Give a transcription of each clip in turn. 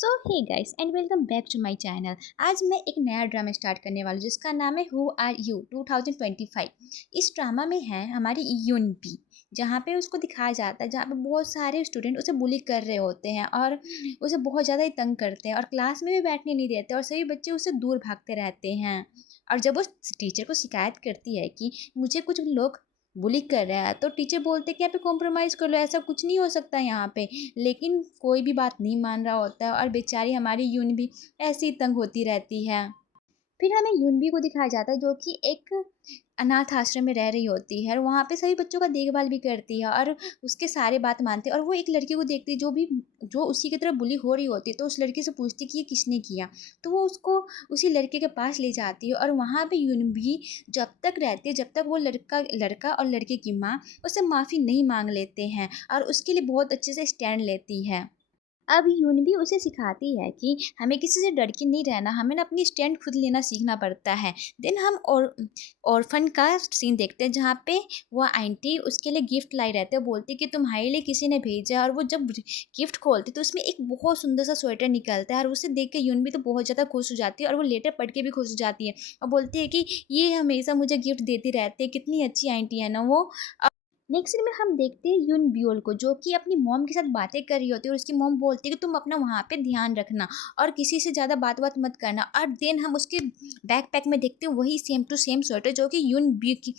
So hey guys and welcome back to my channel. आज मैं एक नया ड्रामा स्टार्ट करने वाली हूँ जिसका नाम है हु आर यू 2025। इस ड्रामा में है हमारी यूनबी, जहाँ पे उसको दिखाया जाता है, जहाँ पे बहुत सारे स्टूडेंट उसे बुली कर रहे होते हैं और उसे बहुत ज़्यादा ही तंग करते हैं और क्लास में भी बैठने नहीं देते और सभी बच्चे उससे दूर भागते रहते हैं। और जब वो टीचर को शिकायत करती है कि मुझे कुछ लोग बुली कर रहा है, तो टीचर बोलते कि यहाँ पे कॉम्प्रोमाइज़ कर लो, ऐसा कुछ नहीं हो सकता यहाँ पे। लेकिन कोई भी बात नहीं मान रहा होता है और बेचारी हमारी यून भी ऐसे ही तंग होती रहती है। फिर हमें यूनबी को दिखाया जाता है जो कि एक अनाथ आश्रम में रह रही होती है और वहाँ पे सभी बच्चों का देखभाल भी करती है और उसके सारे बात मानती है। और वो एक लड़की को देखती है जो उसी की तरफ बुली हो रही होती है, तो उस लड़की से पूछती कि ये किसने किया। तो वो उसको उसी लड़के के पास ले जाती है और वहाँ पे यूनबी जब तक रहती है, जब तक वो लड़का लड़का और लड़के की माँ उससे माफ़ी नहीं मांग लेते हैं और उसके लिए बहुत अच्छे से स्टैंड लेती है। अब यूनबी उसे सिखाती है कि हमें किसी से डर के नहीं रहना, हमें ना अपनी स्टैंड खुद लेना सीखना पड़ता है। देन हम ऑर्फन का सीन देखते हैं जहाँ पे वो आंटी उसके लिए गिफ्ट लाई रहते हैं, बोलती कि तुम्हारे लिए किसी ने भेजा है। और वो जब गिफ्ट खोलती तो उसमें एक बहुत सुंदर सा स्वेटर निकलता है और उसे देख के यूनबी तो बहुत ज़्यादा खुश हो जाती है और वो लेटर पढ़ के भी खुश हो जाती है और बोलती है कि ये हमेशा मुझे गिफ्ट देती रहती है, कितनी अच्छी आंटी है ना वो। नेक्स्ट सीन में हम देखते हैं यून बियोल को जो कि अपनी मॉम के साथ बातें कर रही होती है और उसकी मॉम बोलती है कि तुम अपना वहाँ पे ध्यान रखना और किसी से ज़्यादा बात मत करना। और देन हम उसके बैकपैक में देखते हैं वही सेम टू सेम स्वेटर जो कि यून बी की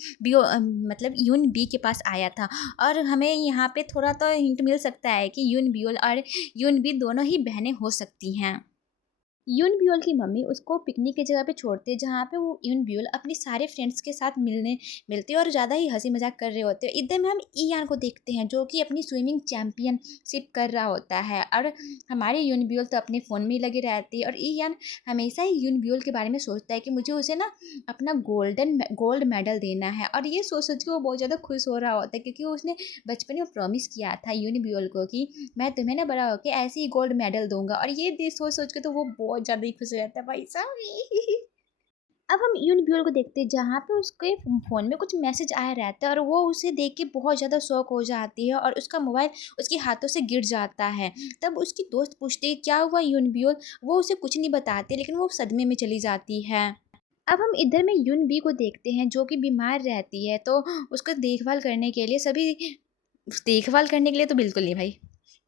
मतलब यून बी के पास आया था। और हमें यहाँ पे थोड़ा तो हिंट मिल सकता है कि यून बियोल और यून बी दोनों ही बहनें हो सकती हैं। यून ब्यूल की मम्मी उसको पिकनिक की जगह पे छोड़ती है जहाँ पे वो यून ब्यूल अपने सारे फ्रेंड्स के साथ मिलते हैं और ज़्यादा ही हंसी मजाक कर रहे होते हैं। इधर में हम ईयान को देखते हैं जो कि अपनी स्विमिंग चैंपियनशिप कर रहा होता है और हमारे यून ब्यूल तो अपने फ़ोन में ही लगी रहती है। और ईयान हमेशा ही यून ब्यूल के बारे में सोचता है कि मुझे उसे ना अपना गोल्ड मेडल देना है। और ये सोच सोच के वो बहुत ज़्यादा खुश हो रहा होता है क्योंकि उसने बचपन में प्रॉमिस किया था यून ब्यूल को कि मैं तुम्हें ना बड़ा होके ऐसे ही गोल्ड मेडल दूंगा। और ये सोच सोच के तो वो बहुत ज़्यादा ही खुश रहता है भाई साहब। अब हम यून ब्यूल को देखते हैं जहाँ पे उसके फ़ोन में कुछ मैसेज आया रहता है और वो उसे देख के बहुत ज़्यादा शौक हो जाती है और उसका मोबाइल उसके हाथों से गिर जाता है। तब उसकी दोस्त पूछती है क्या हुआ यून ब्यूल, वो उसे कुछ नहीं बताती लेकिन वो सदमे में चली जाती है। अब हम इधर में यून बी को देखते हैं जो कि बीमार रहती है, तो उसका देखभाल करने के लिए तो बिल्कुल नहीं भाई,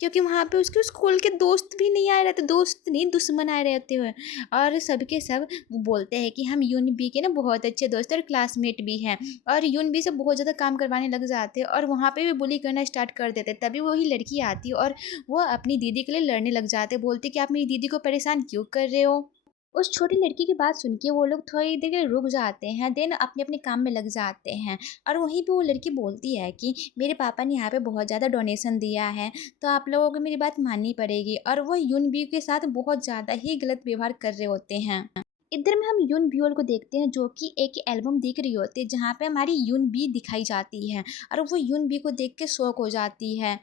क्योंकि वहाँ पे उसके स्कूल के दोस्त भी नहीं आए रहते, दोस्त नहीं दुश्मन आए रहते हुए। और सब के सब वो बोलते हैं कि हम यून बी के ना बहुत अच्छे दोस्त हैं और क्लासमेट भी हैं। और यून बी से बहुत ज़्यादा काम करवाने लग जाते हैं और वहाँ पे भी बुली करना स्टार्ट कर देते हैं। तभी वही लड़की आती है और वो अपनी दीदी के लिए लड़ने लग जाते हैं, बोलते कि आप मेरी दीदी को परेशान क्यों कर रहे हो। उस छोटी लड़की की बात सुन के वो लोग थोड़ी देर के लिए रुक जाते हैं, देन अपने अपने काम में लग जाते हैं। और वहीं पे वो लड़की बोलती है कि मेरे पापा ने यहाँ पे बहुत ज़्यादा डोनेशन दिया है, तो आप लोगों को मेरी बात माननी पड़ेगी। और वो यून बी के साथ बहुत ज़्यादा ही गलत व्यवहार कर रहे होते हैं। इधर में हम यून ब्यूल को देखते हैं जो कि एक एल्बम दिख रही होती है जहाँ पे हमारी यून बी दिखाई जाती है और वो यून बी को देख के शौक हो जाती है।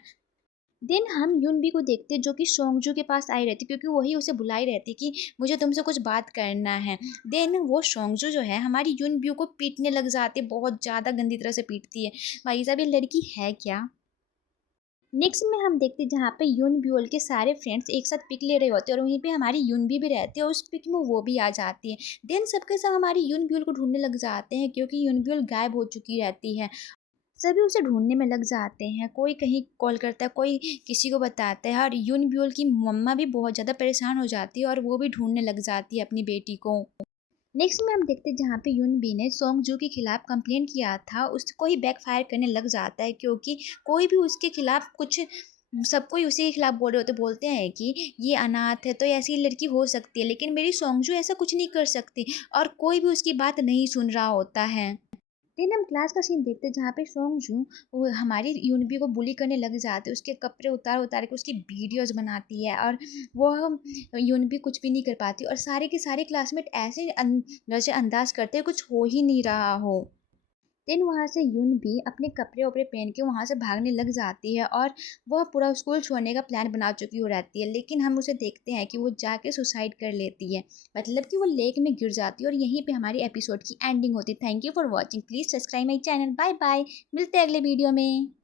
देन हम यूनबी को देखते जो कि सोंगजू के पास आई रहती क्योंकि वही उसे बुलाई रहती कि मुझे तुमसे कुछ बात करना है। देन वो सोंगजू जो है हमारी यूनबी को पीटने लग जाती है, बहुत ज़्यादा गंदी तरह से पीटती है। भाई साहब ये लड़की है क्या। नेक्स्ट में हम देखते हैं जहाँ पे यून ब्यूल के सारे फ्रेंड्स एक साथ पिक ले रहे होते हैं और वहीं पे हमारी यूनबी भी रहती है और उस पिक में वो भी आ जाती है। देन सबके सब हमारी यून ब्यूल को ढूंढने लग जाते हैं क्योंकि यून ब्यूल गायब हो चुकी रहती है। सभी उसे ढूँढने में लग जाते हैं, कोई कहीं कॉल करता है, कोई किसी को बताता है। और यून ब्यूल की मम्मा भी बहुत ज़्यादा परेशान हो जाती है और वो भी ढूँढने लग जाती है अपनी बेटी को। नेक्स्ट में हम देखते हैं जहाँ पे यून बी ने सोंगजू के खिलाफ कंप्लेंट किया था, उसको ही बैकफायर करने लग जाता है क्योंकि कोई भी उसके खिलाफ कुछ सब कोई उसी के खिलाफ बोल रहे होते, बोलते हैं कि ये अनाथ है तो ऐसी लड़की हो सकती है लेकिन मेरी सोंगजू ऐसा कुछ नहीं कर सकती। और कोई भी उसकी बात नहीं सुन रहा होता है। देन हम क्लास का सीन देखते हैं जहाँ पे सोंगजू वो हमारी यूनबी को बुली करने लग जाते हैं, उसके कपड़े उतार उतार के उसकी वीडियोस बनाती है और वो यूनबी कुछ भी नहीं कर पाती और सारे के सारे क्लासमेट ऐसे नज़रअंदाज करते हैं कुछ हो ही नहीं रहा हो। देन वहाँ से यून भी अपने कपड़े वपड़े पहन के वहाँ से भागने लग जाती है और वह पूरा स्कूल छोड़ने का प्लान बना चुकी हो रहती है, लेकिन हम उसे देखते हैं कि वो जाके सुसाइड कर लेती है, मतलब कि वो लेक में गिर जाती है। और यहीं पे हमारी एपिसोड की एंडिंग होती है। Thank you for watching, please subscribe my channel. Bye bye, मिलते हैं अगले वीडियो में।